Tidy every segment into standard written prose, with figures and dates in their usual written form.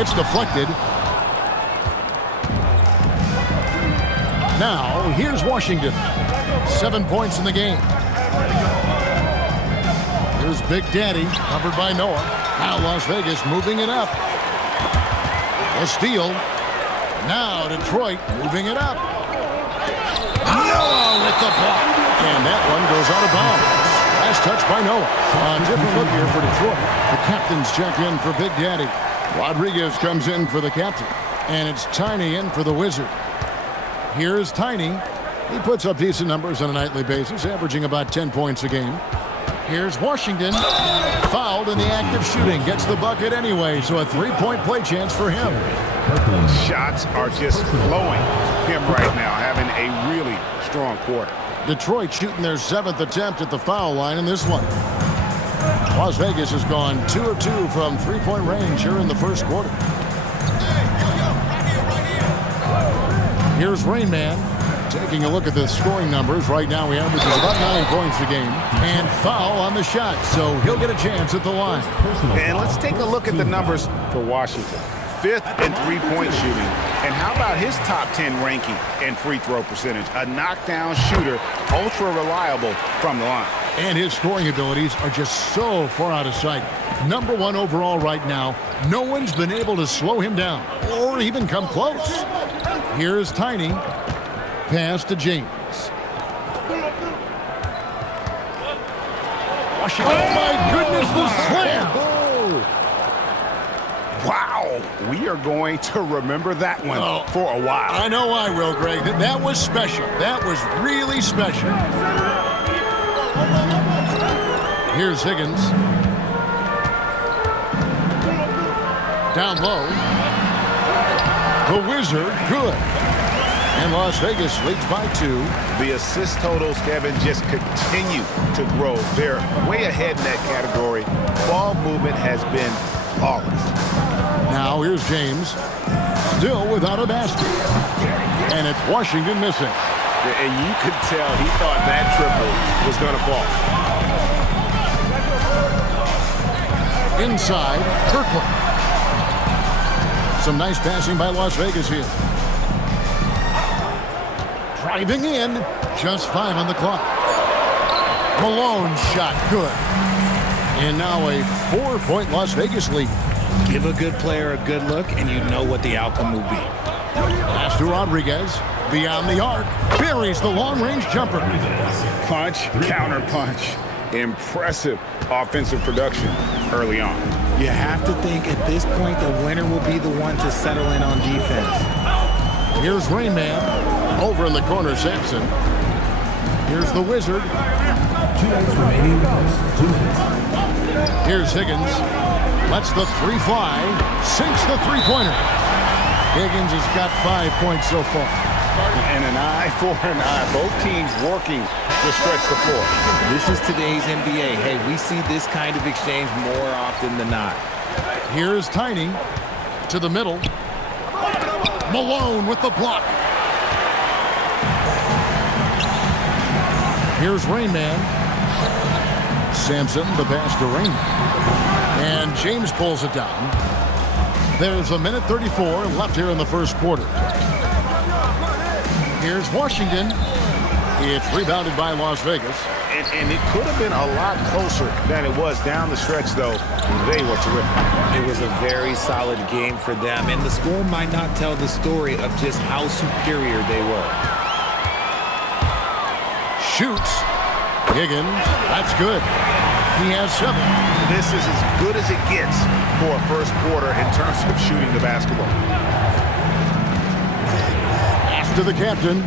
It's deflected. Now, here's Washington. 7 points in the game. Here's Big Daddy, covered by Noah. Now Las Vegas moving it up. A steal. Now Detroit moving it up. Noah with the block. And that one goes out of bounds. Last touch by Noah. A different look here for Detroit. The captains check in for Big Daddy. Rodriguez comes in for the captain. And it's Tiny in for the Wizard. Here's Tiny. He puts up decent numbers on a nightly basis, averaging about 10 points a game. Here's Washington. Fouled in the act of shooting. Gets the bucket anyway, so a three-point play chance for him. Shots are just flowing for him right now, having a really strong quarter. Detroit shooting their 7th attempt at the foul line in this one. Las Vegas has gone 2 of 2 from three-point range here in the first quarter. Here's Rain Man. Taking a look at the scoring numbers, right now he averages about 9 points a game. And foul on the shot, so he'll get a chance at the line. And let's take a look at the numbers for Washington. 5th in three-point shooting. And how about his top 10 ranking in free throw percentage? A knockdown shooter, ultra reliable from the line. And his scoring abilities are just so far out of sight. Number 1 overall right now. No one's been able to slow him down or even come close. Here's Tiny. Pass to James. Washington. Oh my goodness, the slam! Wow, we are going to remember that one for a while. I know I will, Greg. That was special. That was really special. Here's Higgins. Down low. The Wizard, good. And Las Vegas leads by 2. The assist totals, Kevin, just continue to grow. They're way ahead in that category. Ball movement has been flawless. Now here's James. Still without a basket. And it's Washington missing. And you could tell he thought that triple was going to fall. Inside, Kirkland. Some nice passing by Las Vegas here. Driving in, just 5 on the clock. Malone shot good. And now a 4-point Las Vegas lead. Give a good player a good look, and you know what the outcome will be. Pass to Rodriguez. Beyond the arc. Buries the long-range jumper. Punch, counter punch. Impressive offensive production early on. You have to think at this point the winner will be the one to settle in on defense. Here's Rain Man. Over in the corner, Sampson. Here's the Wizard. 2 minutes remaining. 2 minutes. Here's Higgins. Lets the 3 fly. Sinks the three-pointer. Higgins has got 5 points so far. And an eye for an eye. Both teams working to stretch the floor. This is today's NBA. Hey, we see this kind of exchange more often than not. Here's Tiny. To the middle. Malone with the block. Here's Rain Man. Sampson, the pass to Rain Man. And James pulls it down. There's a minute 34 left here in the first quarter. Here's Washington. It's rebounded by Las Vegas. And it could have been a lot closer than it was down the stretch, though. They were terrific. It was a very solid game for them, and the score might not tell the story of just how superior they were. Shoots. Higgins. That's good. He has 7. This is as good as it gets for a first quarter in terms of shooting the basketball. Pass to the captain.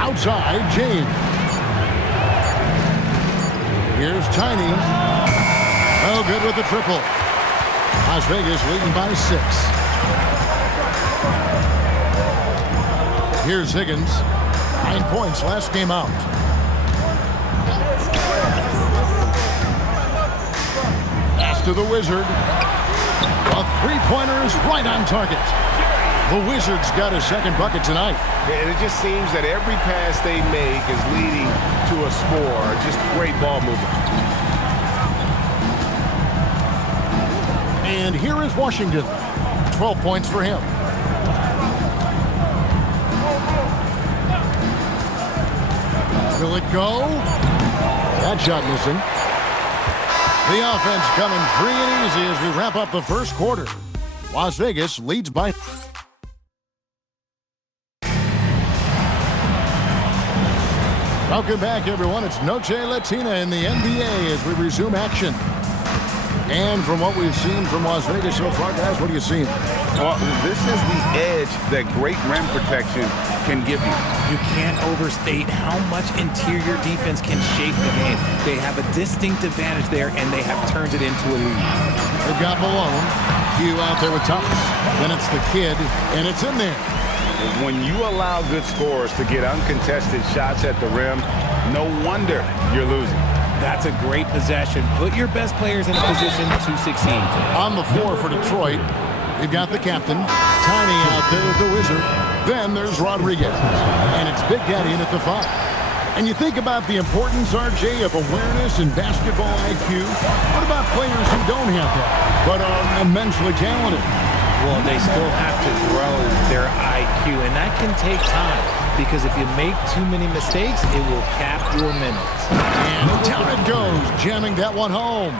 Outside, James. Here's Tiny. Oh, good with the triple. Las Vegas leading by 6. Here's Higgins. 9 points last game out. Pass to the Wizard. A three-pointer is right on target. The Wizards got a second bucket tonight. And it just seems that every pass they make is leading to a score. Just great ball movement. And here is Washington. 12 points for him. Will it go? That shot missing. The offense coming free and easy as we wrap up the first quarter. Las Vegas leads by... Welcome back, everyone. It's Noche Latina in the NBA as we resume action. And from what we've seen from Las Vegas so far, guys, what are you seeing? Well, this is the edge that great rim protection can give you. You can't overstate how much interior defense can shape the game. They have a distinct advantage there, and they have turned it into a lead. They've got Malone. Hugh out there with Thomas. Then it's the kid, and it's in there. When you allow good scorers to get uncontested shots at the rim, no wonder you're losing. That's a great possession. Put your best players in a position to succeed. On the floor for Detroit, you've got the captain, Tiny out there with the Wizard. Then there's Rodriguez, and it's Big Daddy in at the 5. And you think about the importance, RJ, of awareness and basketball IQ. What about players who don't have that, but are immensely talented? Well, they still have to grow their IQ, and that can take time. Because if you make too many mistakes, it will cap your minutes. And down it goes, jamming that one home.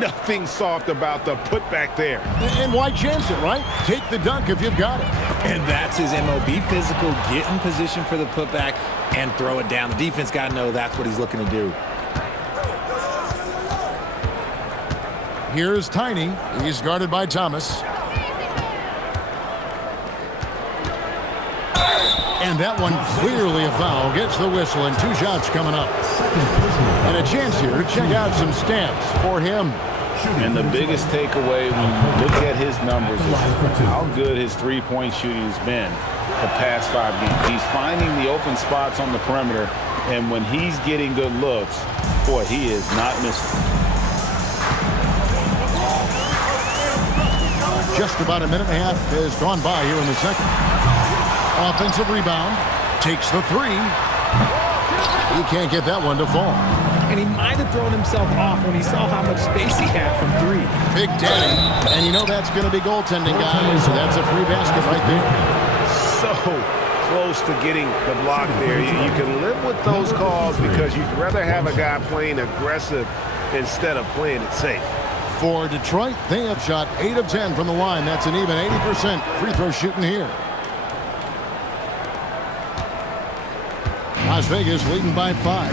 Nothing soft about the putback there. And why chance it, right? Take the dunk if you've got it. And that's his MO. Be physical, get in position for the putback, and throw it down. The defense got to know that's what he's looking to do. Here's Tiny. He's guarded by Thomas. And that one clearly a foul. Gets the whistle, and 2 shots coming up. And a chance here to check out some stats for him. And the biggest takeaway when you look at his numbers is how good his three-point shooting has been the past 5 games. He's finding the open spots on the perimeter, and when he's getting good looks, boy, he is not missing. Just about a minute and a half has gone by here in the second. Offensive rebound. Takes the 3. He can't get that one to fall. And he might have thrown himself off when he saw how much space he had from 3. Big Daddy. And you know that's going to be goaltending, guys. So that's a free basket right there. So close to getting the block there. You can live with those calls because you'd rather have a guy playing aggressive instead of playing it safe. For Detroit, they have shot 8 of 10 from the line. That's an even 80% free throw shooting here. Las Vegas leading by 5.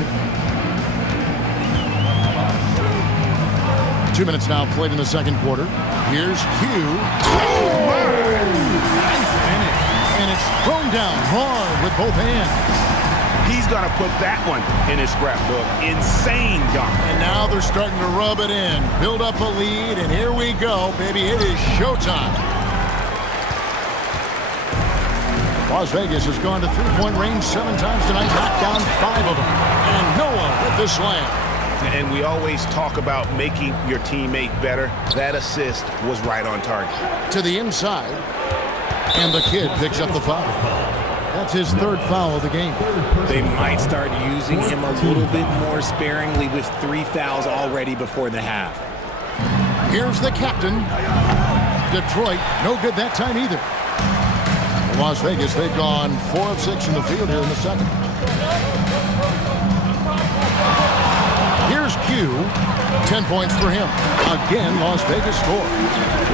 2 minutes now played in the second quarter. Here's Q. Nice finish. And it's thrown down hard with both hands. He's going to put that one in his scrapbook. Insane dunk. And now they're starting to rub it in. Build up a lead, and here we go, baby. It is showtime. Las Vegas has gone to three-point range 7 times tonight, knocked down 5 of them. And Noah with the slam. And we always talk about making your teammate better. That assist was right on target. To the inside. And the kid picks up the foul. That's his 3rd foul of the game. They might start using him a little bit more sparingly with 3 fouls already before the half. Here's the captain. Detroit, no good that time either. Las Vegas, they've gone 4 of 6 in the field here in the second. Here's Q. 10 points for him. Again, Las Vegas scores.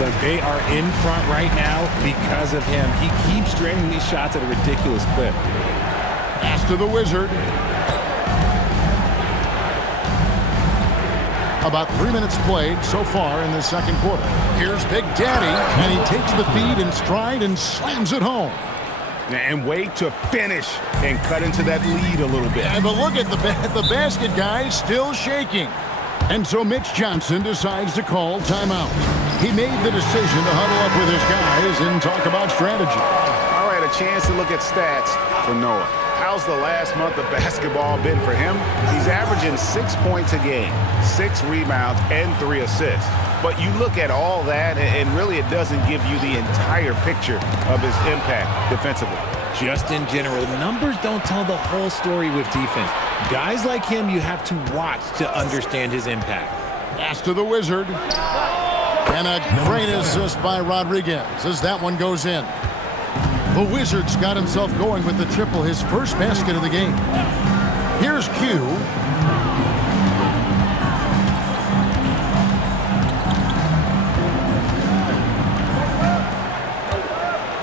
Look, they are in front right now because of him. He keeps draining these shots at a ridiculous clip. Pass to the Wizard. About 3 minutes played so far in the second quarter. Here's Big Daddy, and he takes the feed in stride and slams it home. And wait to finish and cut into that lead a little bit. Yeah, but look at the basket, guys, still shaking. And so Mitch Johnson decides to call timeout. He made the decision to huddle up with his guys and talk about strategy. All right, a a chance to look at stats for Noah. How's the last month of basketball been for him? He's averaging 6 points a game, 6 rebounds, and 3 assists. But you look at all that, and really it doesn't give you the entire picture of his impact defensively. Just in general, numbers don't tell the whole story with defense. Guys like him, you have to watch to understand his impact. Pass to the Wizard. And a great assist by Rodriguez as that one goes in. The Wizards got himself going with the triple, his first basket of the game. Here's Q.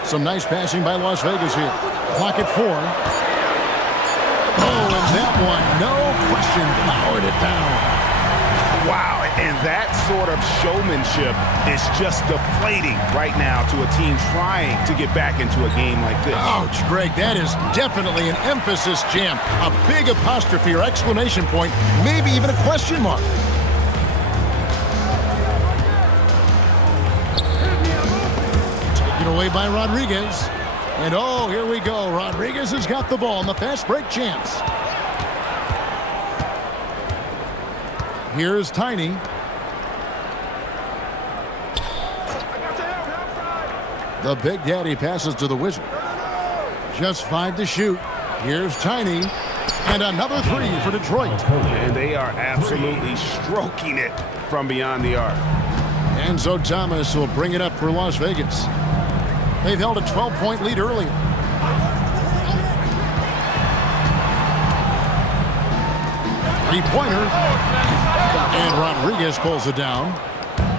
Some nice passing by Las Vegas here. Clock at 4. Oh, and that one, no question, powered it down. Wow, and that sort of showmanship is just deflating right now to a team trying to get back into a game like this. Ouch, Greg, that is definitely an emphasis jam. A big apostrophe or exclamation point, maybe even a question mark. Taken away by Rodriguez. And oh, here we go. Rodriguez has got the ball in the fast break chance. Here's Tiny. The Big Daddy passes to the Wizard. Just 5 to shoot. Here's Tiny. And another 3 for Detroit. And they are absolutely stroking it from beyond the arc. Enzo Thomas will bring it up for Las Vegas. They've held a 12-point lead earlier. Three-pointer. And Rodriguez pulls it down.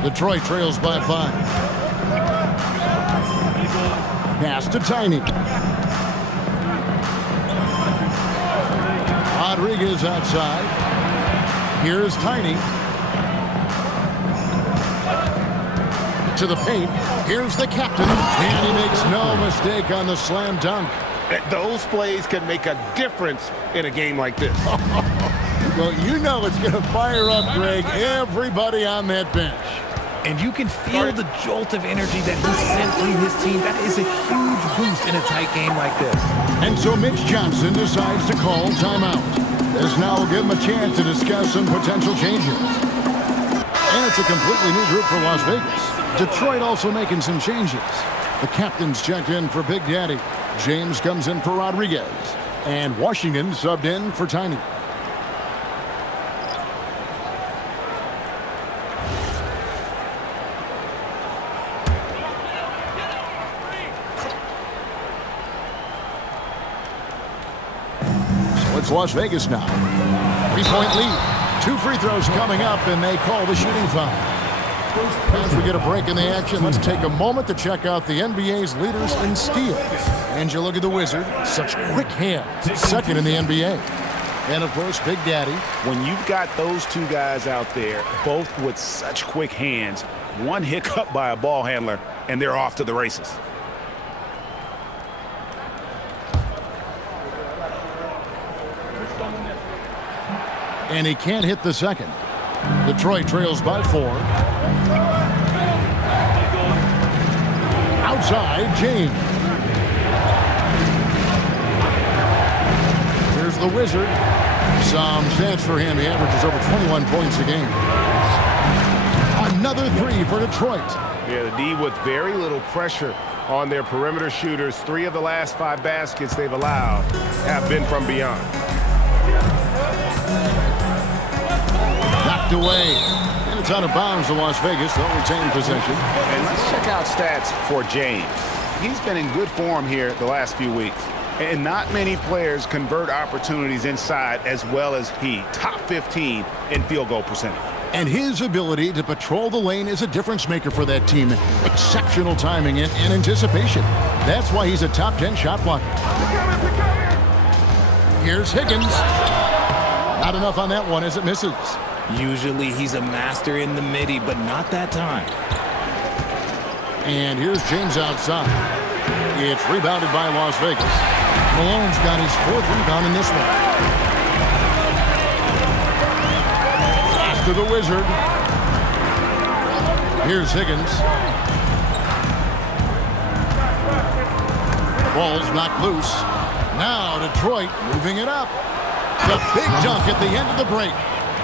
Detroit trails by 5. Pass to Tiny. Rodriguez outside. Here's Tiny. To the paint. Here's the captain. And he makes no mistake on the slam dunk. Those plays can make a difference in a game like this. Well, you know it's going to fire up, Greg, everybody on that bench. And you can feel the jolt of energy that he sent through his team. That is a huge boost in a tight game like this. And so Mitch Johnson decides to call timeout. This now will give him a chance to discuss some potential changes. And it's a completely new group for Las Vegas. Detroit also making some changes. The captain's checked in for Big Daddy. James comes in for Rodriguez. And Washington subbed in for Tiny. It's Las Vegas now. 3-point lead. 2 free throws coming up, and they call the shooting foul. As we get a break in the action, let's take a moment to check out the NBA's leaders in steals. And you look at the Wizard, such quick hands, second in the NBA. And, of course, Big Daddy. When you've got those two guys out there, both with such quick hands, one hiccup by a ball handler, and they're off to the races. And he can't hit the second. Detroit trails by 4. Outside, James. Here's the Wizard. Some stats for him. He averages over 21 points a game. Another 3 for Detroit. Yeah, the D with very little pressure on their perimeter shooters. 3 of the last 5 baskets they've allowed have been from beyond. Knocked away. And it's out of bounds to Las Vegas. They'll retain possession. And let's check out stats for James. He's been in good form here the last few weeks. And not many players convert opportunities inside as well as he. Top 15 in field goal percentage. And his ability to patrol the lane is a difference maker for that team. Exceptional timing and anticipation. That's why he's a top 10 shot blocker. Here's Higgins. Not enough on that one as it misses. Usually he's a master in the midi, but not that time. And here's James outside. It's rebounded by Las Vegas. Malone's got his 4th rebound in this one. Pass to the Wizard. Here's Higgins. Ball's knocked loose. Now Detroit moving it up. The big dunk at the end of the break.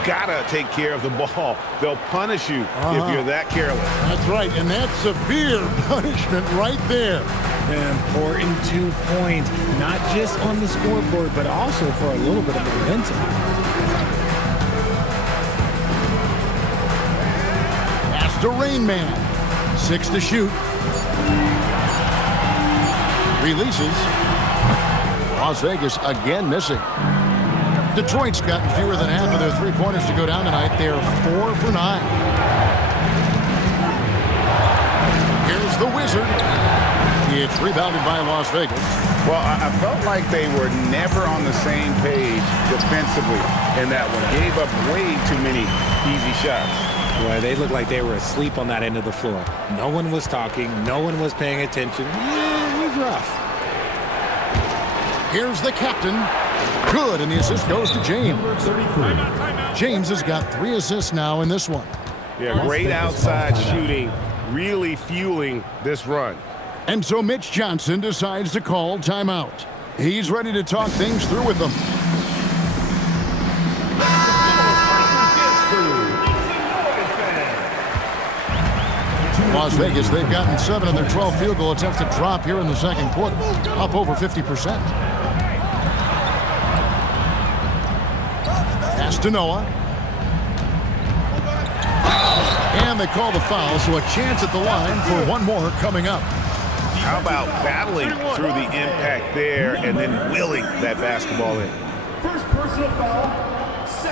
Gotta take care of the ball. They'll punish you if you're that careless. That's right, and that's severe punishment right there. An important 2 points, not just on the scoreboard, but also for a little bit of momentum. Pass to Rain Man. 6 to shoot. Releases. Las Vegas again missing. Detroit's gotten fewer than half of their three-pointers to go down tonight. They're 4 for 9. Here's the Wizard. It's rebounded by Las Vegas. Well, I felt like they were never on the same page defensively in that one. Gave up way too many easy shots. Well, they looked like they were asleep on that end of the floor. No one was talking. No one was paying attention. Yeah, it was rough. Here's the captain. Good, and the assist goes to James. James has got 3 assists now in this one. Yeah, great outside shooting, really fueling this run. And so Mitch Johnson decides to call timeout. He's ready to talk things through with them. Las Vegas, they've gotten 7 of their 12 field goal attempts to drop here in the second quarter, up over 50%. Pass to Noah. And they call the foul, so a chance at the line for one more coming up. How about battling through the impact there and then willing that basketball in? First personal foul.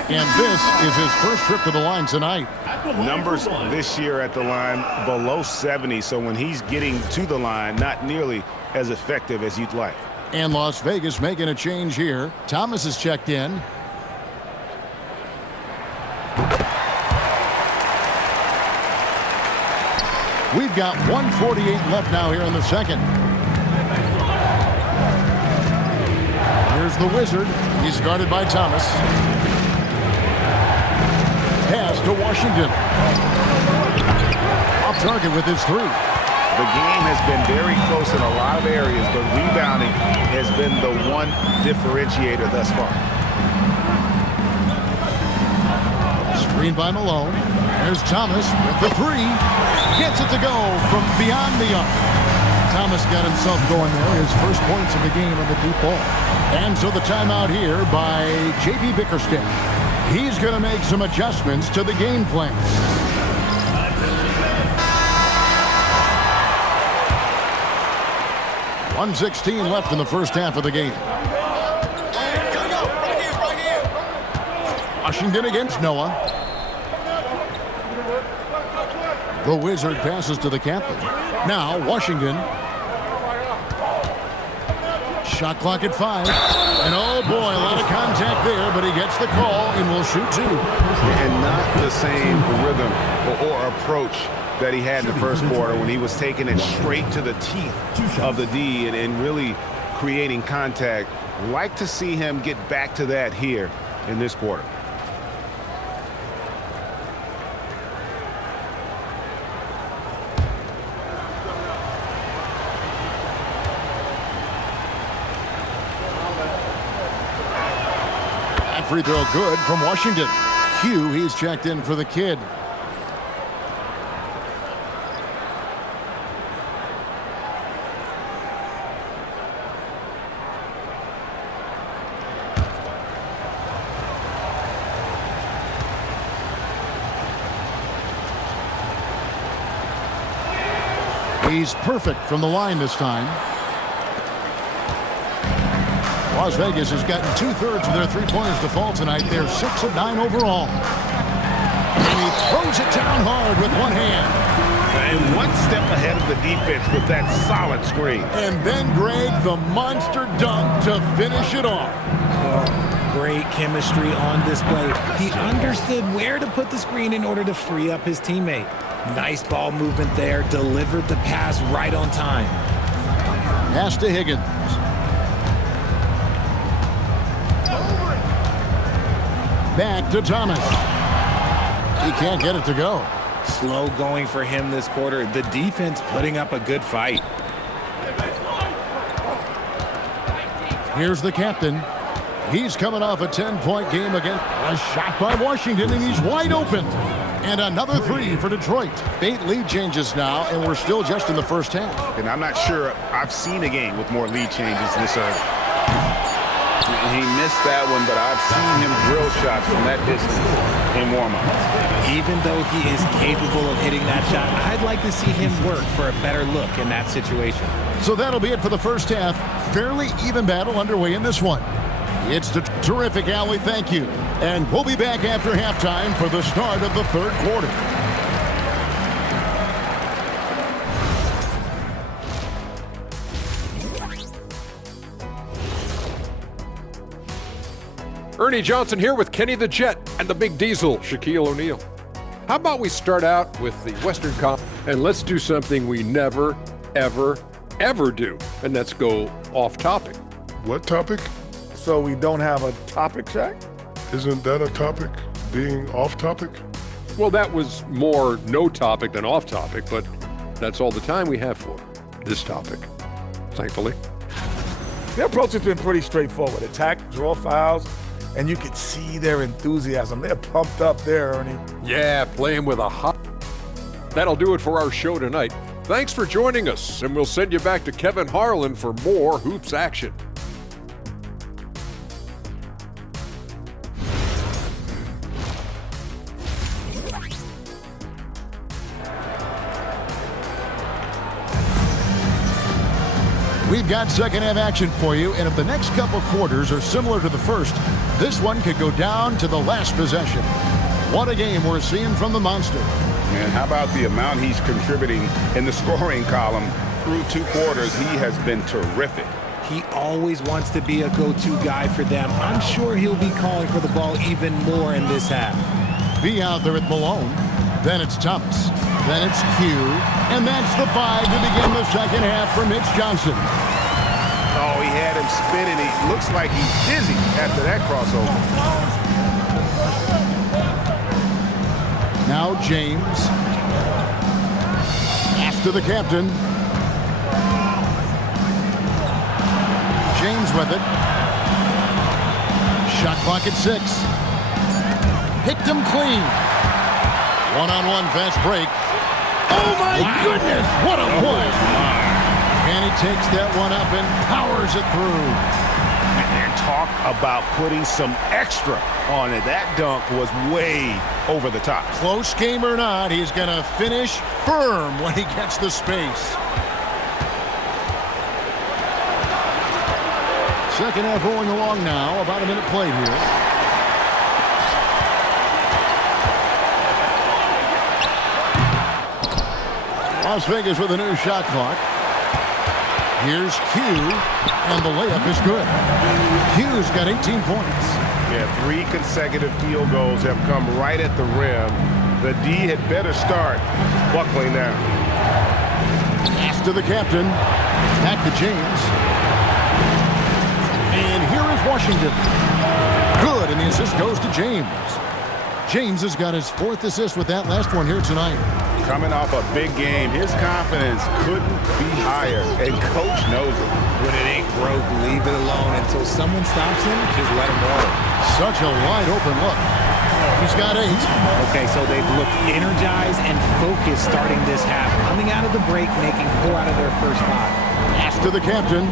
And this is his first trip to the line tonight. Numbers this year at the line below 70, so when he's getting to the line, not nearly as effective as you'd like. And Las Vegas making a change here. Thomas is checked in. We've got 1:48 left now here in the second. Here's the Wizard. He's guarded by Thomas. Pass to Washington. Off target with his 3. The game has been very close in a lot of areas, but rebounding has been the one differentiator thus far. Screen by Malone. There's Thomas with the 3. Gets it to go from beyond the arc. Thomas got himself going there. His first points of the game on the deep ball. And so the timeout here by J.B. Bickerstaff. He's going to make some adjustments to the game plan. .116 left in the first half of the game. Washington against Noah. The Wizard passes to the captain. Now Washington. Shot clock at 5. And oh boy, a lot of contact there, but he gets the call and will shoot 2. And not the same rhythm or approach that he had in the first quarter when he was taking it straight to the teeth of the D and really creating contact. Like to see him get back to that here in this quarter. Free throw good from Washington. Q, he's checked in for the kid. He's perfect from the line this time. Las Vegas has gotten 2/3 of their three-pointers to fall tonight. They're 6 of 9 overall. And he throws it down hard with one hand. And one step ahead of the defense with that solid screen. And then Greg, the monster dunk to finish it off. Great chemistry on display. He understood where to put the screen in order to free up his teammate. Nice ball movement there. Delivered the pass right on time. Pass to Higgins. Back to Thomas. He can't get it to go. Slow going for him this quarter. The defense putting up a good fight. Here's the captain. He's coming off a 10-point game again. A shot by Washington, and he's wide open. And another three for Detroit. 8 lead changes now, and we're still just in the first half. And I'm not sure I've seen a game with more lead changes this early. He missed that one, but I've seen him drill shots from that distance in warm-up. Even though he is capable of hitting that shot, I'd like to see him work for a better look in that situation. So that'll be it for the first half. Fairly even battle underway in this one. It's terrific, Allie. Thank you. And we'll be back after halftime for the start of the third quarter. Ernie Johnson here with Kenny the Jet and the Big Diesel, Shaquille O'Neal. How about we start out with the Western Conference and let's do something we never, ever, ever do, and that's go off topic. What topic? So we don't have a topic, Shaq? Isn't that a topic? Being off topic? Well, that was more no topic than off topic, but that's all the time we have for this topic, thankfully. Their approach has been pretty straightforward. Attack, draw fouls, and you can see their enthusiasm. They're pumped up there, Ernie. Yeah, playing with a hot. That'll do it for our show tonight. Thanks for joining us, and we'll send you back to Kevin Harlan for more hoops action. We've got second half action for you, and if the next couple quarters are similar to the first, this one could go down to the last possession. What a game we're seeing from the monster. And how about the amount he's contributing in the scoring column through 2 quarters? He has been terrific. He always wants to be a go-to guy for them. I'm sure he'll be calling for the ball even more in this half. Be out there at Malone. Then it's Thomas. Then it's Q. And that's the 5 to begin the second half for Mitch Johnson. Oh, he had him spinning. He looks like he's dizzy after that crossover. Now James. After the captain. James with it. Shot clock at 6. Picked him clean. One-on-one fast break. Oh, my goodness. What a play. And he takes that one up and powers it through. And talk about putting some extra on it. That dunk was way over the top. Close game or not, he's going to finish firm when he gets the space. Second half rolling along now. About a minute played here. Las Vegas with a new shot clock. Here's Q, and the layup is good. Q's got 18 points. Yeah, 3 consecutive field goals have come right at the rim. The D had better start buckling down. Pass to the captain. Back to James. And here is Washington. Good, and the assist goes to James. James has got his 4th assist with that last one here tonight. Coming off a big game, his confidence couldn't be higher, and coach knows it. When it ain't broke, leave it alone until someone stops him. Just let him roll. Such a wide open look. He's got 8. Okay, so they've looked energized and focused starting this half, coming out of the break, making 4 out of their first 5. Pass to the captain.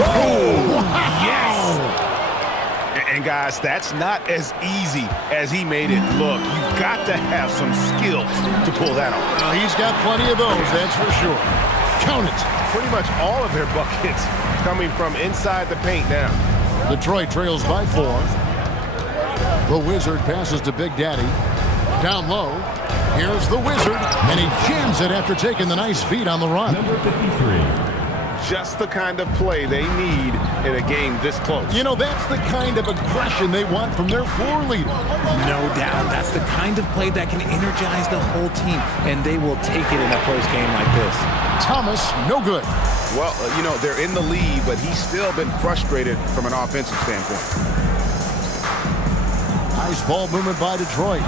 Oh, yes! And guys, that's not as easy as he made it look. You've got to have some skills to pull that off. He's got plenty of those, that's for sure. Count it. Pretty much all of their buckets coming from inside the paint now. Detroit trails by 4. The Wizard passes to Big Daddy. Down low. Here's the Wizard, and he jams it after taking the nice feed on the run. Number 53. Just the kind of play they need in a game this close. You know, that's the kind of aggression they want from their floor leader. No doubt. That's the kind of play that can energize the whole team, and they will take it in a close game like this. Thomas, no good. Well, you know, they're in the lead, but he's still been frustrated from an offensive standpoint. Nice ball movement by Detroit.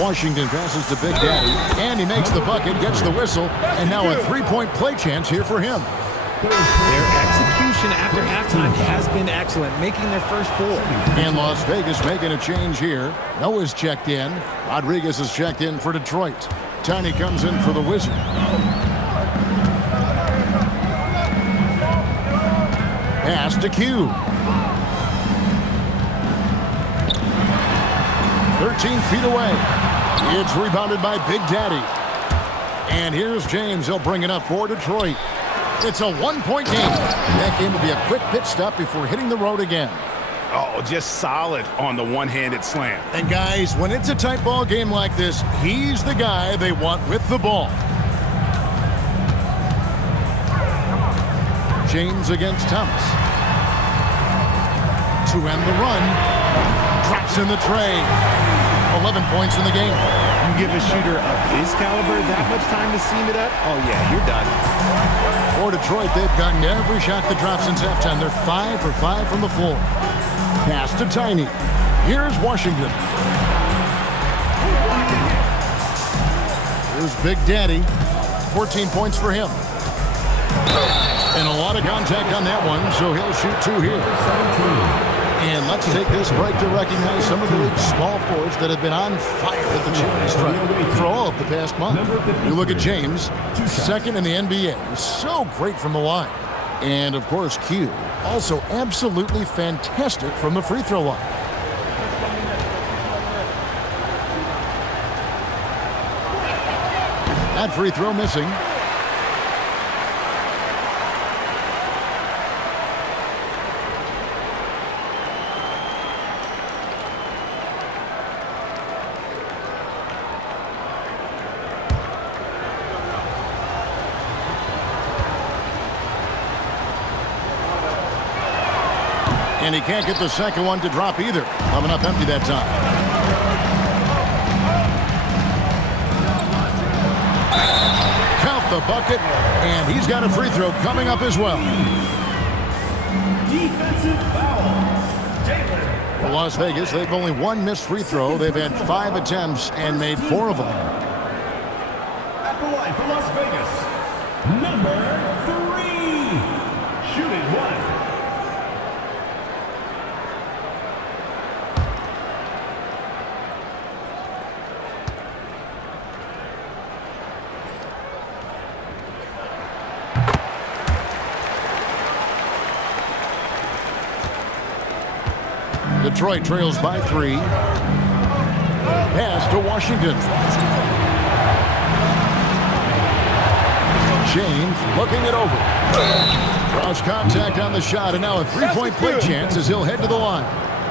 Washington passes to Big Daddy, and he makes the bucket, gets the whistle, and now a three-point play chance here for him. Their execution after halftime has been excellent, making their first 4. And Las Vegas making a change here. Noah's checked in. Rodriguez is checked in for Detroit. Tiny comes in for the Wizards. Pass to Q. 13 feet away. It's rebounded by Big Daddy. And here's James. He'll bring it up for Detroit. It's a one-point game. That game will be a quick pit stop before hitting the road again. Oh, just solid on the one-handed slam. And guys, when it's a tight ball game like this, he's the guy they want with the ball. James against Thomas. To end the run. Drops in the tray. 11 points in the game. You give a shooter of his caliber that much time to seam it up? Oh, yeah, you're done. For Detroit, they've gotten every shot that dropped since halftime. They're 5 for 5 from the floor. Pass to Tiny. Here's Washington. Here's Big Daddy. 14 points for him. And a lot of contact on that one, so he'll shoot 2 here. And let's take this break to recognize some of the league's small forwards that have been on fire at the charity stripe for all of the past month. You look at James, second in the NBA, so great from the line. And, of course, Q, also absolutely fantastic from the free throw line. That free throw missing. And he can't get the second one to drop either. Coming up empty that time. Count the bucket, and he's got a free throw coming up as well. Defensive foul. For Las Vegas, they've only one missed free throw. They've had 5 attempts and made 4 of them. At the line for Las Vegas, number 3. Shooting 1. Detroit trails by 3. Pass to Washington. James looking it over. Cross contact on the shot, and now a 3-point play chance as he'll head to the line.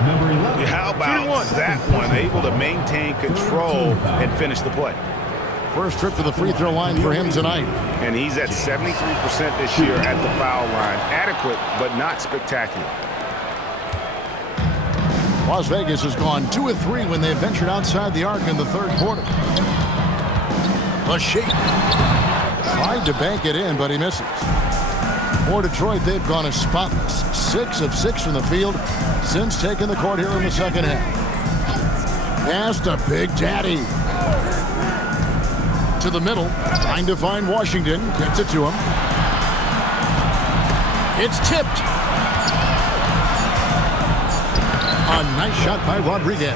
Number 11. How about that one? Able to maintain control and finish the play. First trip to the free throw line for him tonight. And he's at 73% this year at the foul line. Adequate, but not spectacular. Las Vegas has gone 2 of 3 when they ventured outside the arc in the third quarter. A shake. Tried to bank it in, but he misses. For Detroit, they've gone as spotless. 6 of 6 from the field since taking the court here in the second half. Pass to Big Daddy. To the middle, trying to find Washington. Gets it to him. It's tipped. A nice shot by Rodriguez.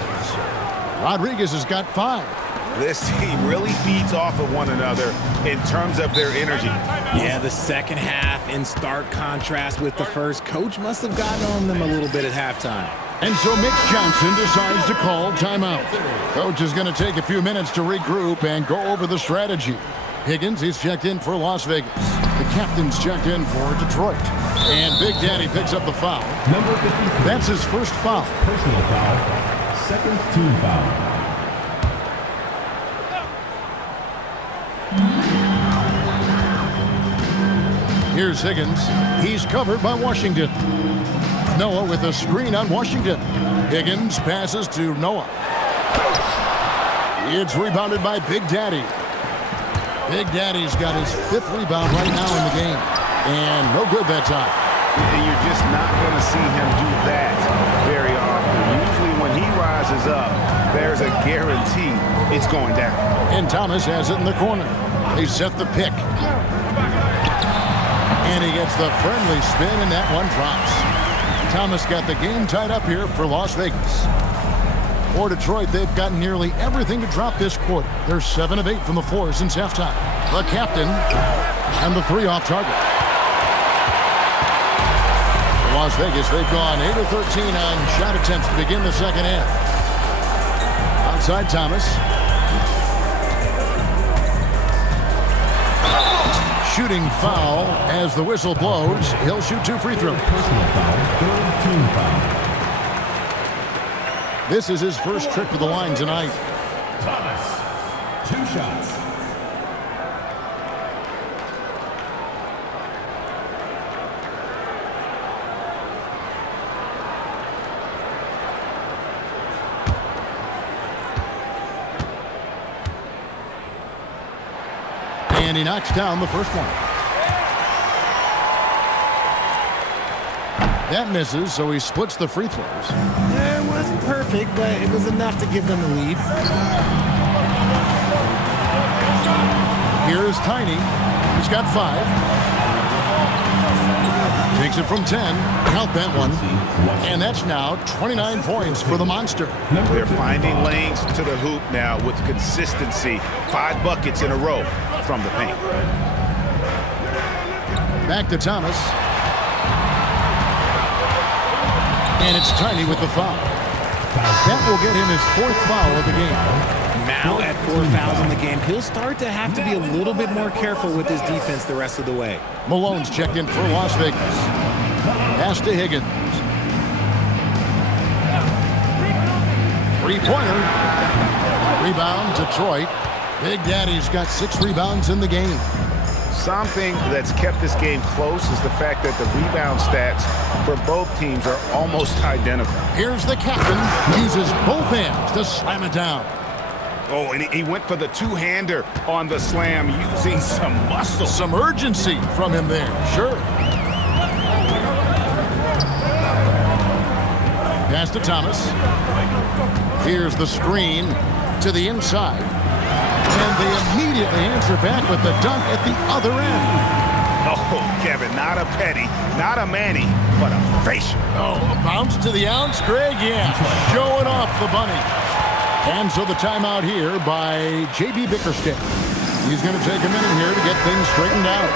Rodriguez has got 5. This team really feeds off of one another in terms of their energy. Yeah, the second half in stark contrast with the first. Coach must have gotten on them a little bit at halftime. And so Mitch Johnson decides to call timeout. Coach is going to take a few minutes to regroup and go over the strategy. Higgins, he's checked in for Las Vegas. The captain's checked in for Detroit. And Big Daddy picks up the foul. Number 53. That's his first foul. Personal foul. Second team foul. Here's Higgins. He's covered by Washington. Noah with a screen on Washington. Higgins passes to Noah. It's rebounded by Big Daddy. Big Daddy's got his 5th rebound right now in the game. And no good that time. And you're just not going to see him do that very often. Usually when he rises up, there's a guarantee it's going down. And Thomas has it in the corner. They set the pick. And he gets the friendly spin, and that one drops. Thomas got the game tied up here for Las Vegas. For Detroit, they've gotten nearly everything to drop this quarter. They're 7 of 8 from the floor since halftime. The captain and the 3 off target. Las Vegas, they've gone 8 of 13 on shot attempts to begin the second half. Outside Thomas. Shooting foul as the whistle blows. He'll shoot 2 free throws. Personal foul, 3rd team foul. This is his first trip to the line tonight. Thomas, 2 shots. And he knocks down the first one. That misses, so he splits the free throws. It wasn't perfect, but it was enough to give them the lead. Here's Tiny. He's got 5. Takes it from 10. Count that one. And that's now 29 points for the Monster. They're finding lanes to the hoop now with consistency. 5 buckets in a row from the paint. Back to Thomas. And it's Tiny with the foul. That will get him his 4th foul of the game. Now at 4 fouls in the game, he'll start to have to be a little bit more careful with his defense the rest of the way. Malone's checked in for Las Vegas. Pass to Higgins. 3-pointer. Rebound, Detroit. Big Daddy's got 6 rebounds in the game. Something that's kept this game close is the fact that the rebound stats for both teams are almost identical. Here's the captain. Uses both hands to slam it down. Oh, and he went for the 2-hander on the slam using some muscle. Some urgency from him there, sure. Pass to Thomas. Here's the screen to the inside. And they immediately answer back with the dunk at the other end. Oh, Kevin, not a petty, not a Manny, but a facial. Oh, a bounce to the ounce, Greg, yeah. Showing off the bunny. And so the timeout here by J.B. Bickerstaff. He's going to take a minute here to get things straightened out.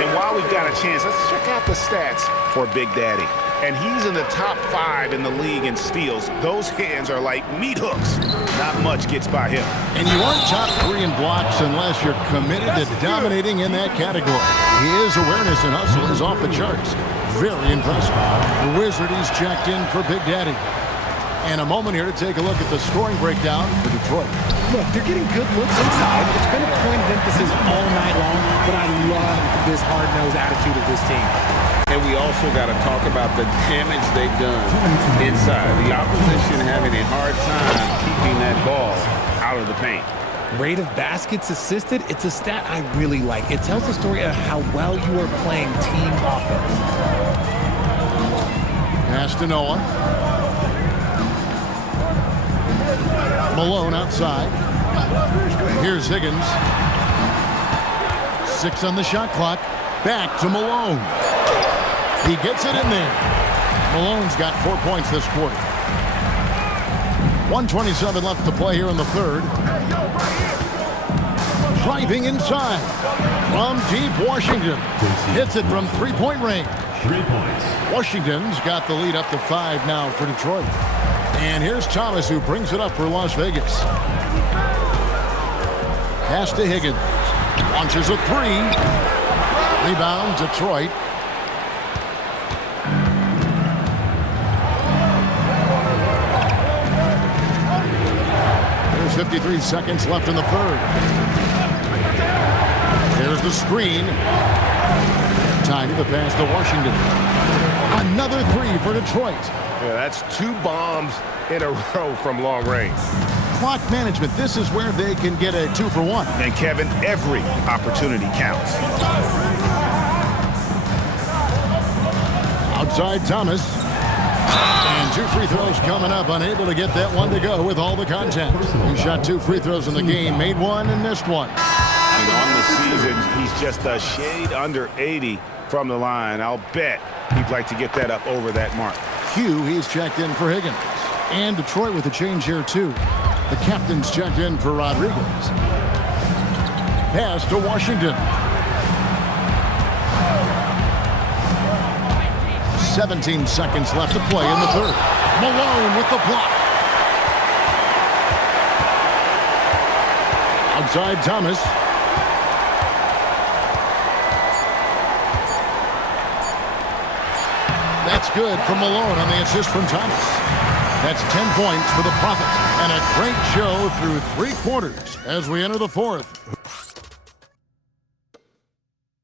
And while we've got a chance, let's check out the stats for Big Daddy. And he's in the top 5 in the league in steals. Those hands are like meat hooks. Not much gets by him. And you aren't top 3 in blocks unless you're committed to dominating in that category. His awareness and hustle is off the charts. Very impressive. The Wizard, he's checked in for Big Daddy. And a moment here to take a look at the scoring breakdown for Detroit. Look, they're getting good looks inside. It's been a point of emphasis all night long, but I love this hard-nosed attitude of this team. And we also got to talk about the damage they've done inside. The opposition having a hard time keeping that ball out of the paint. Rate of baskets assisted, it's a stat I really like. It tells the story of how well you are playing team offense. Pass to Noah. Malone outside. Here's Higgins. 6 on the shot clock. Back to Malone. He gets it in there. Malone's got 4 points this quarter. 1:27 left to play here in the third. Driving inside. From deep, Washington. Hits it from 3-point range. 3 points. Washington's got the lead up to 5 now for Detroit. And here's Thomas, who brings it up for Las Vegas. Pass to Higgins. Launches a 3. Rebound, Detroit. There's 53 seconds left in the third. Here's the screen. Tiny the pass to Washington. Another 3 for Detroit. Yeah, that's 2 bombs in a row from long range. Clock management, this is where they can get a 2 for 1. And Kevin, every opportunity counts. Outside Thomas. And 2 free throws coming up, unable to get that one to go with all the contact. He shot 2 free throws in the game, made 1 and missed 1. And on the season, he's just a shade under 80 from the line. I'll bet he'd like to get that up over that mark. Q, he's checked in for Higgins. And Detroit with a change here, too. The captain's checked in for Rodriguez. Pass to Washington. 17 seconds left to play in the third. Malone with the block. Outside Thomas. That's good from Malone on the assist from Thomas. That's 10 points for the Prophet. And a great show through 3 quarters as we enter the fourth.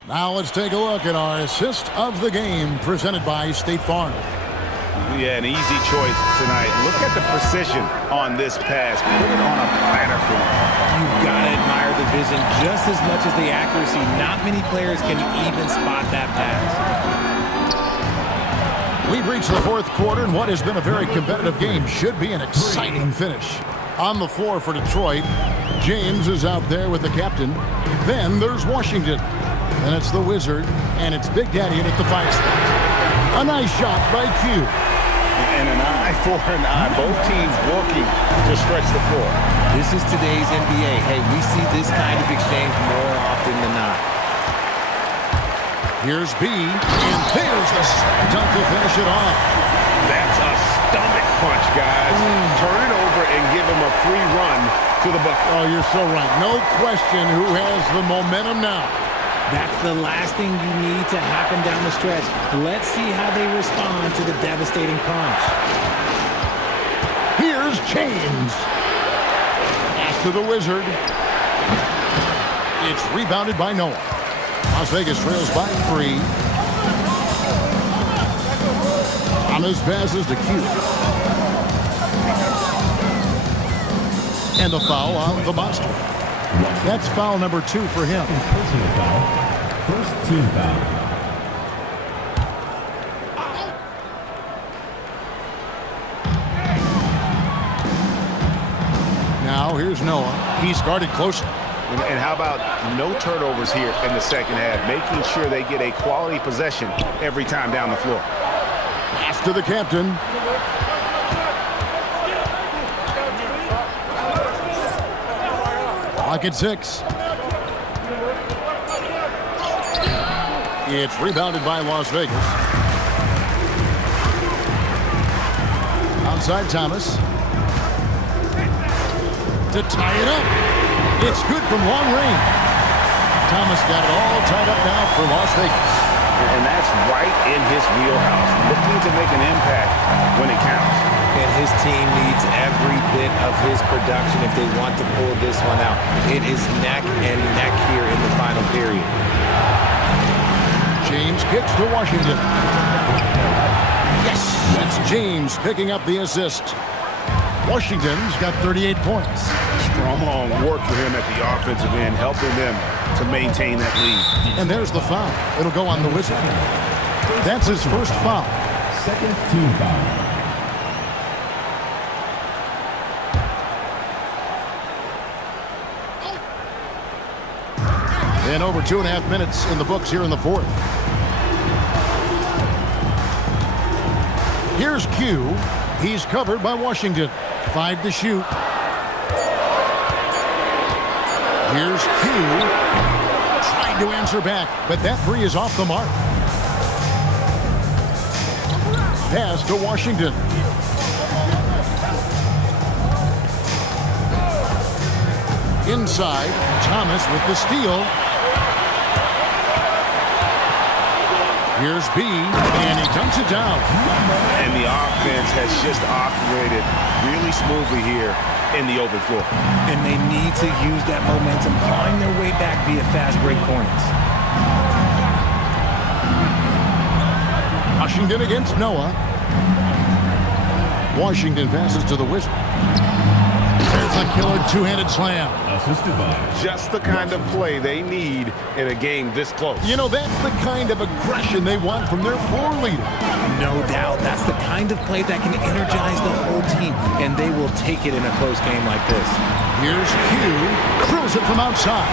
Now let's take a look at our assist of the game presented by State Farm. Yeah, an easy choice tonight. Look at the precision on this pass. Put it on a platter for him. You've got to admire the vision just as much as the accuracy. Not many players can even spot that pass. We've reached the fourth quarter, and what has been a very competitive game should be an exciting finish. On the floor for Detroit, James is out there with the captain. Then there's Washington. And it's the Wizard, and it's Big Daddy in at the 5 spot. A nice shot by Q. And an eye for an eye. Both teams working to stretch the floor. This is today's NBA. Hey, we see this kind of exchange more often than not. Here's B, and there's the slam dunk to finish it off. That's a stomach punch, guys. Turn it over and give him a free run to the bucket. Oh, you're so right. No question who has the momentum now. That's the last thing you need to happen down the stretch. Let's see how they respond to the devastating punch. Here's James. Pass to the Wizard. It's rebounded by Noah. Las Vegas trails by 3. Thomas passes to Q. And the foul on the monster. That's foul number 2 for him. Personal foul. First team foul. Now here's Noah. He's guarded closely. And how about no turnovers here in the second half, making sure they get a quality possession every time down the floor. Pass to the captain. Clock at 6. It's rebounded by Las Vegas. Outside Thomas. To tie it up. It's good from long range. Thomas got it all tied up now for Las Vegas. And that's right in his wheelhouse, looking to make an impact when it counts. And his team needs every bit of his production if they want to pull this one out. It is neck and neck here in the final period. James kicks to Washington. Yes, that's James picking up the assist. Washington's got 38 points. Strong work for him at the offensive end, helping them to maintain that lead. And there's the foul. It'll go on the Wizard. That's his first foul. Second team foul. And over 2.5 minutes in the books here in the fourth. Here's Q. He's covered by Washington. 5 to shoot. Here's Q. Trying to answer back, but that 3 is off the mark. Pass to Washington. Inside, Thomas with the steal. Here's B, and he dunks it down. And the offense has just operated really smoothly here in the open floor. And they need to use that momentum, clawing their way back via fast break points. Washington against Noah. Washington passes to the Wizard. There's a killer two-handed slam. Assisted by. Just the kind of play they need in a game this close. You know, that's the kind of aggression they want from their floor leader. No doubt. That's the kind of play that can energize the whole team, and they will take it in a close game like this. Here's Q. Throws it from outside.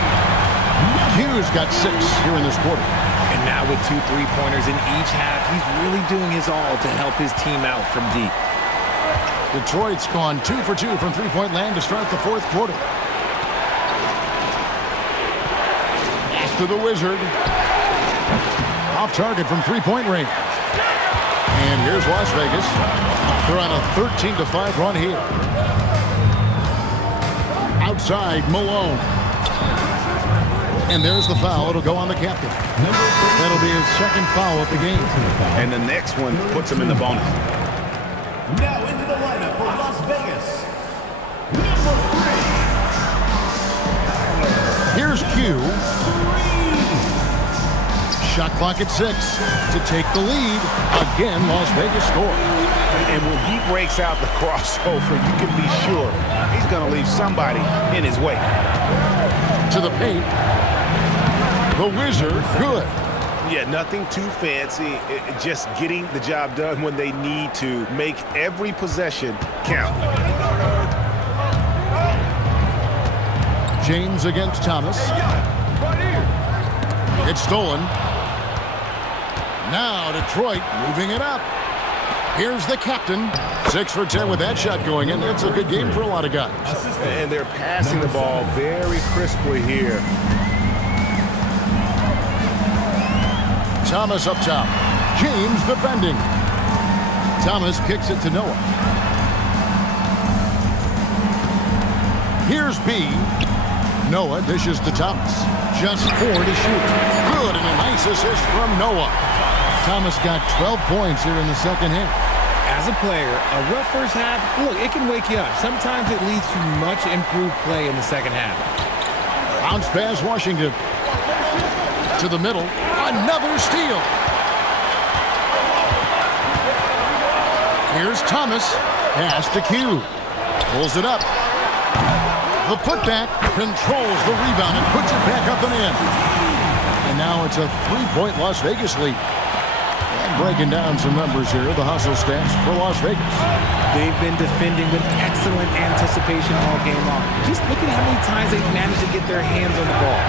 Q's got 6 here in this quarter. And now with 2 3-pointers in each half, he's really doing his all to help his team out from deep. Detroit's gone 2 for 2 from three-point land to start the fourth quarter. After the Wizard. Off target from three-point range. And here's Las Vegas. They're on a 13-5 run here. Outside, Malone. And there's the foul. It'll go on the captain. That'll be his second foul of the game. And the next one puts him in the bonus. Now into the lineup for Las Vegas. Number 3. Here's Q. Shot clock at 6 to take the lead. Again, Las Vegas scores. And when he breaks out the crossover, you can be sure he's going to leave somebody in his way. To the paint. The Wizard, good. Yeah, nothing too fancy. Just getting the job done when they need to. Make every possession count. James against Thomas. It's stolen. Now Detroit moving it up. Here's the captain. 6 for 10 with that shot going in. It's a good game for a lot of guys. And they're passing the ball very crisply here. Thomas up top. James defending. Thomas kicks it to Noah. Here's B. Noah dishes to Thomas. Just 4 to shoot. Good, and a nice assist from Noah. Thomas got 12 points here in the second half. As a player, a rough first half, look, it can wake you up. Sometimes it leads to much improved play in the second half. Bounce pass Washington. To the middle. Another steal. Here's Thomas. Pass to Q. Pulls it up. The putback controls the rebound and puts it back up and in. And now it's a 3-point Las Vegas lead. And breaking down some numbers here, the hustle stats for Las Vegas. They've been defending with excellent anticipation all game long. Just look at how many times they've managed to get their hands on the ball.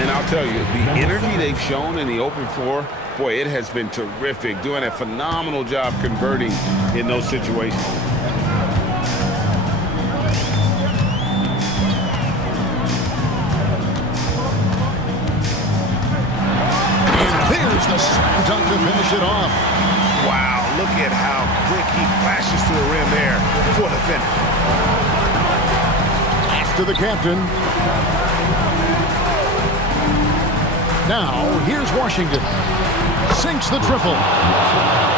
And I'll tell you, the energy they've shown in the open floor, boy, it has been terrific. Doing a phenomenal job converting in those situations. The slam dunk to finish it off. Wow, look at how quick he flashes to the rim there for the finish. Pass to the captain. Now, here's Washington. Sinks the triple.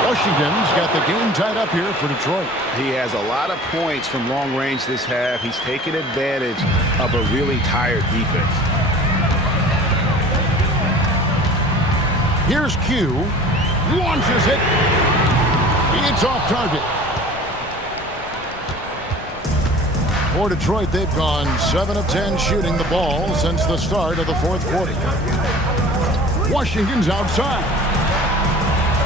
Washington's got the game tied up here for Detroit. He has a lot of points from long range this half. He's taken advantage of a really tired defense. Here's Q. Launches it. It's off target. For Detroit, they've gone 7 of 10 shooting the ball since the start of the fourth quarter. Washington's outside.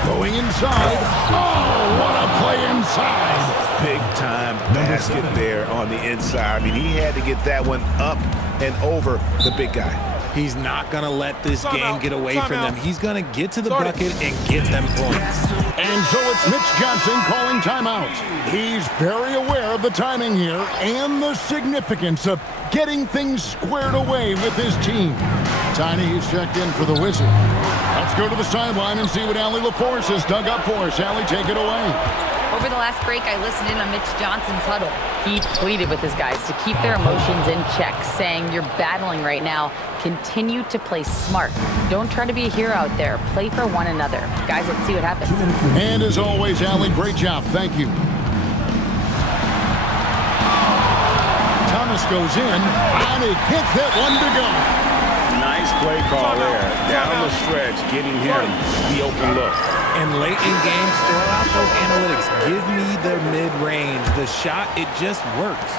Going inside. Oh, what a play inside. Big time basket there on the inside. I mean, he had to get that one up and over the big guy. He's not going to let this game get away from them. He's going to get to the bucket and get them points. And so it's Mitch Johnson calling timeout. He's very aware of the timing here and the significance of getting things squared away with his team. Tiny is checked in for the Wizard. Let's go to the sideline and see what Allie LaForce has dug up for us. Allie, take it away. Over the last break, I listened in on Mitch Johnson's huddle. He pleaded with his guys to keep their emotions in check, saying, "You're battling right now. Continue to play smart. Don't try to be a hero out there. Play for one another." Guys, let's see what happens. And as always, Allie, great job. Thank you. Thomas goes in, and he kicks that one to go. Nice play call there. Down the stretch, getting him the open look. And late in games, throw out those analytics. Give me the mid-range. The shot, it just works.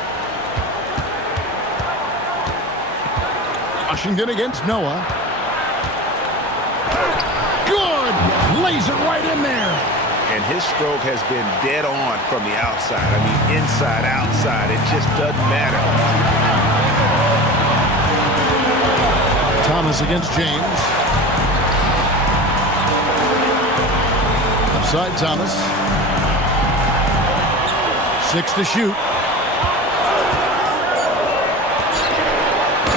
Washington against Noah. Good! Lays it right in there. and his stroke has been dead on from the outside. I mean, inside, outside, it just doesn't matter. Thomas against James. Offside Thomas. 6 to shoot.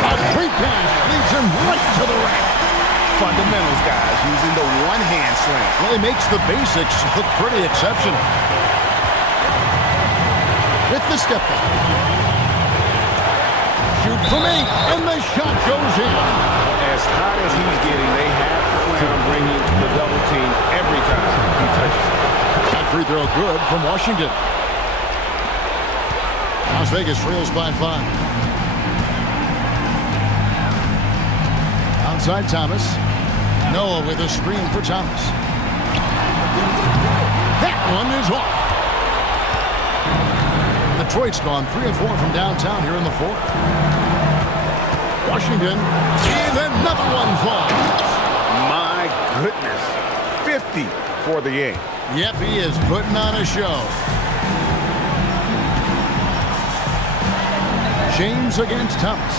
A great pass leads him right to the rack. Fundamentals, guys, using the one-hand slam. Really makes the basics look pretty exceptional. With the step back. Shoot from 8, and the shot goes in. As hot as he's getting, they have to plan on bringing the double team every time he touches it. That free throw good from Washington. Las Vegas trails by 5. Outside Thomas. Noah with a screen for Thomas. That one is off. Detroit's gone 3 of 4 from downtown here in the 4th. Washington, and another one falls. My goodness. 50 for the game. Yep, he is putting on a show. James against Thomas.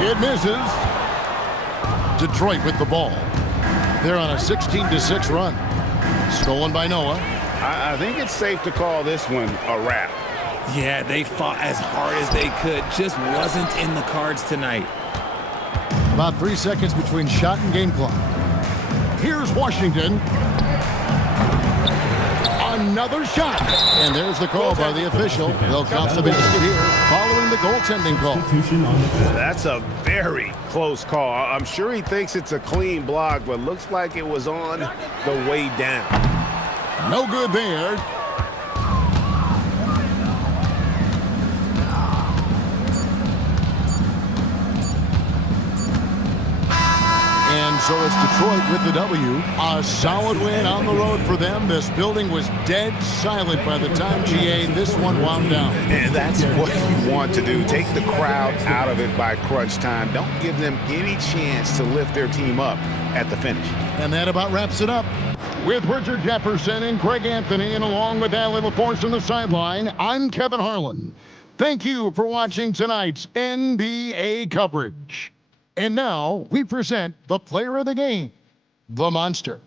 It misses. Detroit with the ball. They're on a 16-6 run. Stolen by Noah. I think it's safe to call this one a wrap. Yeah, they fought as hard as they could. Just wasn't in the cards tonight. About 3 seconds between shot and game clock. Here's Washington. Another shot. And there's the call by the official. They'll count the basket here following the goaltending call. That's a very close call. I'm sure he thinks it's a clean block, but looks like it was on the way down. No good there. And so it's Detroit with the W. A solid win on the road for them. This building was dead silent by the time, GA, this one wound down. And that's what you want to do. Take the crowd out of it by crunch time. Don't give them any chance to lift their team up at the finish. And that about wraps it up. With Richard Jefferson and Craig Anthony, and along with Allie LaForce on the sideline, I'm Kevin Harlan. Thank you for watching tonight's NBA coverage. And now we present the player of the game, the Monster.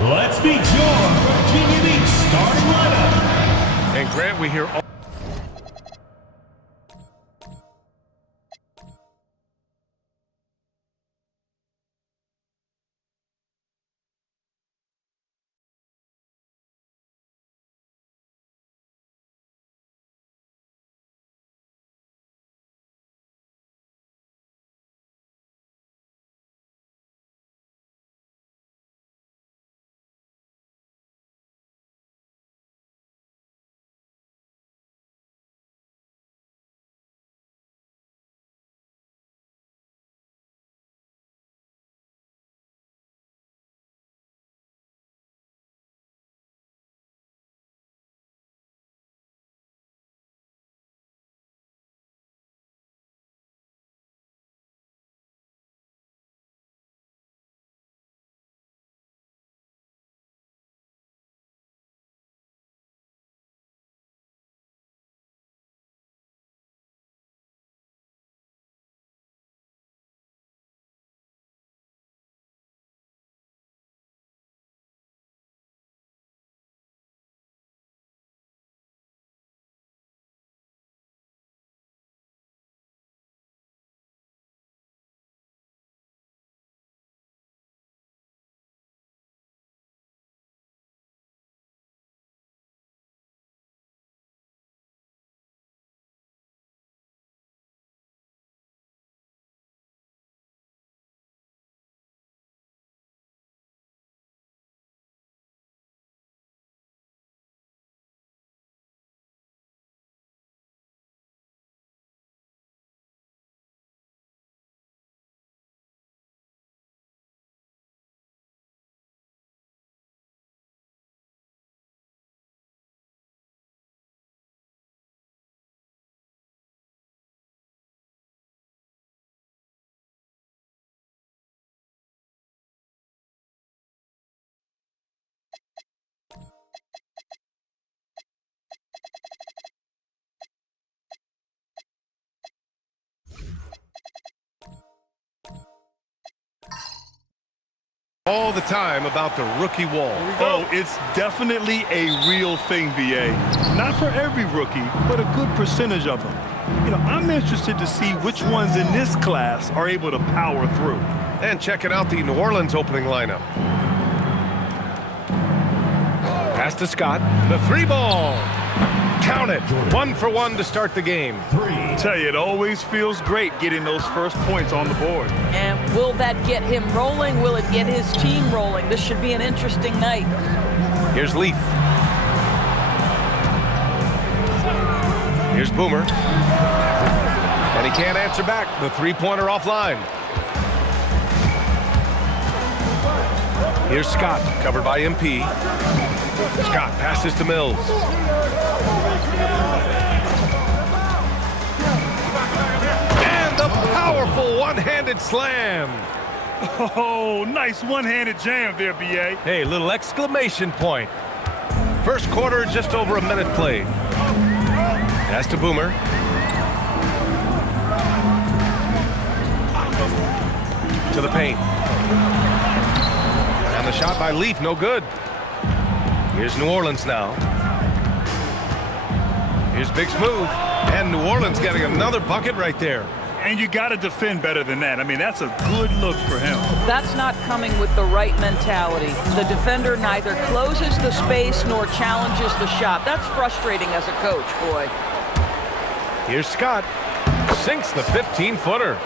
Let's meet your Virginia Beach starting lineup. And Grant, we hear all the time about the rookie wall. Oh, it's definitely a real thing, BA. Not for every rookie, but a good percentage of them. You know, I'm interested to see which ones in this class are able to power through. And checking out the New Orleans opening lineup. Pass to Scott. The 3-ball. Count it. 1 for 1 to start the game. Tell you, it always feels great getting those first points on the board. And will that get him rolling? Will it get his team rolling? This should be an interesting night. Here's Leaf. Here's Boomer. And he can't answer back. The 3-pointer offline. Here's Scott, covered by MP. Scott passes to Mills. And the powerful one-handed slam. Oh, nice one-handed jam there, BA. Hey, little exclamation point. First quarter, just over a minute played. Pass to Boomer. To the paint. And the shot by Leaf, no good. Here's New Orleans now. Here's Big's move. And New Orleans getting another bucket right there. And you got to defend better than that. I mean, that's a good look for him. That's not coming with the right mentality. The defender neither closes the space nor challenges the shot. That's frustrating as a coach, boy. Here's Scott. Sinks the 15-footer.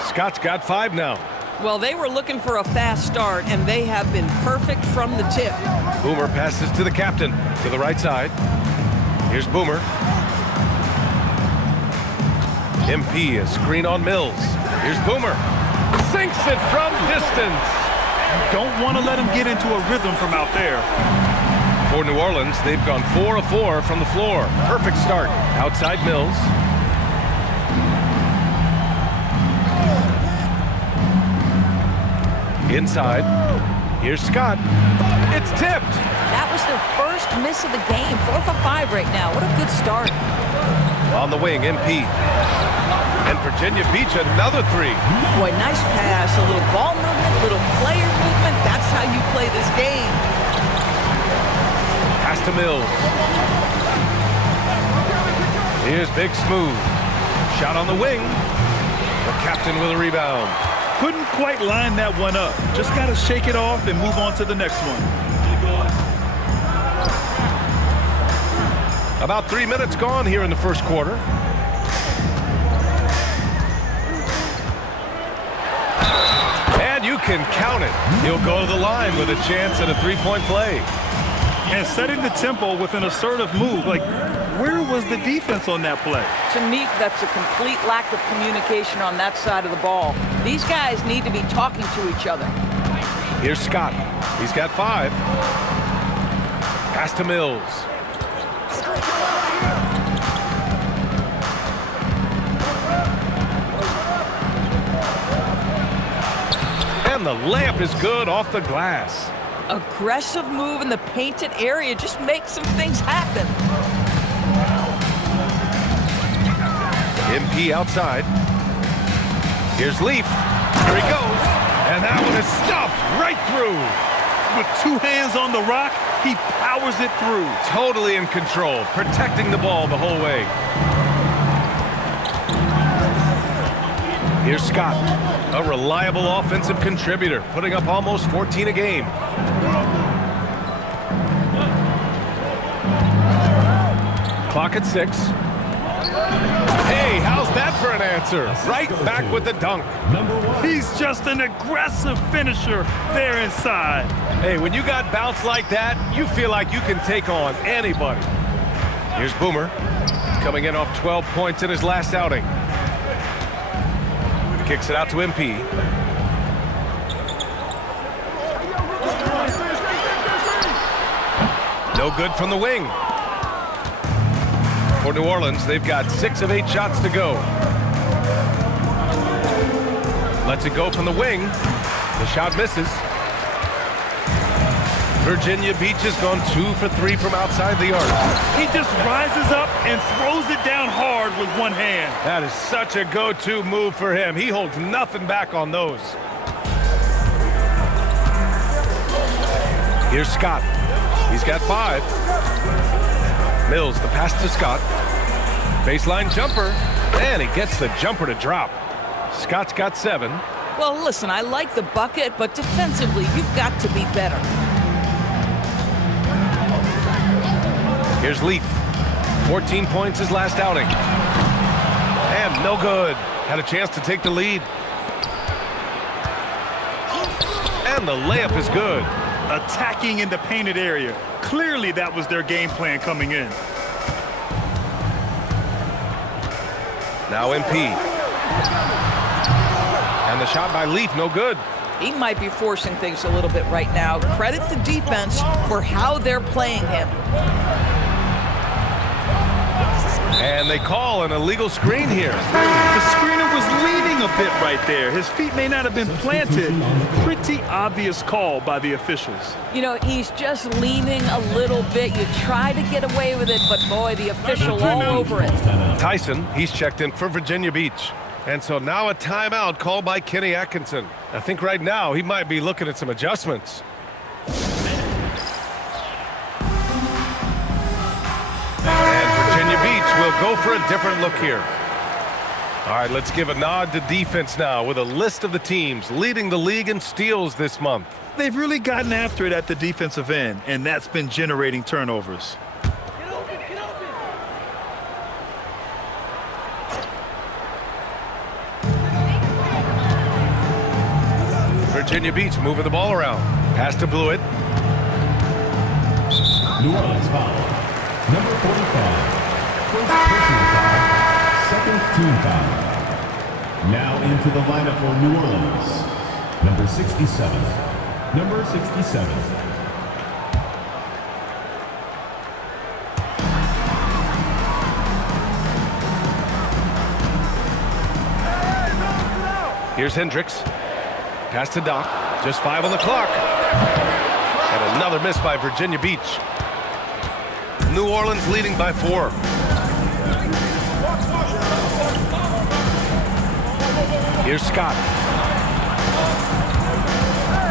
Scott's got 5 now. Well, they were looking for a fast start, and they have been perfect from the tip. Boomer passes to the captain, to the right side. Here's Boomer. MP, a screen on Mills. Here's Boomer. Sinks it from distance. Don't want to let him get into a rhythm from out there. For New Orleans, they've gone 4 of 4 from the floor. Perfect start. Outside Mills. Inside. Here's Scott. It's tipped. That was their first miss of the game. 4 for 5 right now. What a good start. On the wing, MP. And Virginia Beach, another 3. Boy, nice pass. A little ball movement, little player movement. That's how you play this game. to Mills. Here's Big Smooth. Shot on the wing. The captain with a rebound. Couldn't quite line that one up. Just got to shake it off and move on to the next one. About 3 minutes gone here in the first quarter. And you can count it. He'll go to the line with a chance at a three-point play. And setting the tempo with an assertive move. Like, where was the defense on that play? To me, that's a complete lack of communication on that side of the ball. These guys need to be talking to each other. Here's Scott. He's got 5. Pass to Mills. And the layup is good off the glass. Aggressive move in the painted area. Just make some things happen. MP outside. Here's Leaf. Here he goes. And that one is stuffed right through. With 2 hands on the rock, he powers it through. Totally in control, protecting the ball the whole way. Here's Scott, a reliable offensive contributor, putting up almost 14 a game. Clock at 6. Hey, how's that for an answer? Right back with the dunk. He's just an aggressive finisher there inside. Hey, when you got bounce like that, you feel like you can take on anybody. Here's Boomer, coming in off 12 points in his last outing. Kicks it out to MP. No good from the wing. For New Orleans, they've got 6 of 8 shots to go. Lets it go from the wing. The shot misses. Virginia Beach has gone 2 for 3 from outside the arc. He just rises up and throws it down hard with one hand. That is such a go-to move for him. He holds nothing back on those. Here's Scott. He's got 5. Mills, the pass to Scott. Baseline jumper, and he gets the jumper to drop. Scott's got 7. Well, listen, I like the bucket, but defensively, you've got to be better. Here's Leaf. 14 points his last outing. And no good. Had a chance to take the lead. And the layup is good. Attacking in the painted area. Clearly that was their game plan coming in. Now MP. And the shot by Leaf, no good. He might be forcing things a little bit right now. Credit the defense for how they're playing him. And they call an illegal screen here. The screener was leaning a bit right there. His feet may not have been planted. Pretty obvious call by the officials. You know, he's just leaning a little bit. You try to get away with it, but boy, the official all over it. Tyson, he's checked in for Virginia Beach. And so now a timeout called by Kenny Atkinson. I think right now he might be looking at some adjustments. We'll go for a different look here. All right, let's give a nod to defense now with a list of the teams leading the league in steals this month. They've really gotten after it at the defensive end, and that's been generating turnovers. Virginia Beach moving the ball around. Pass to Blewett. New Orleans foul. Number 45. First personal foul, second team foul. Now into the lineup for New Orleans. Number 67. Number 67. Here's Hendricks. Pass to Doc. Just 5 on the clock. And another miss by Virginia Beach. New Orleans leading by 4. Here's Scott.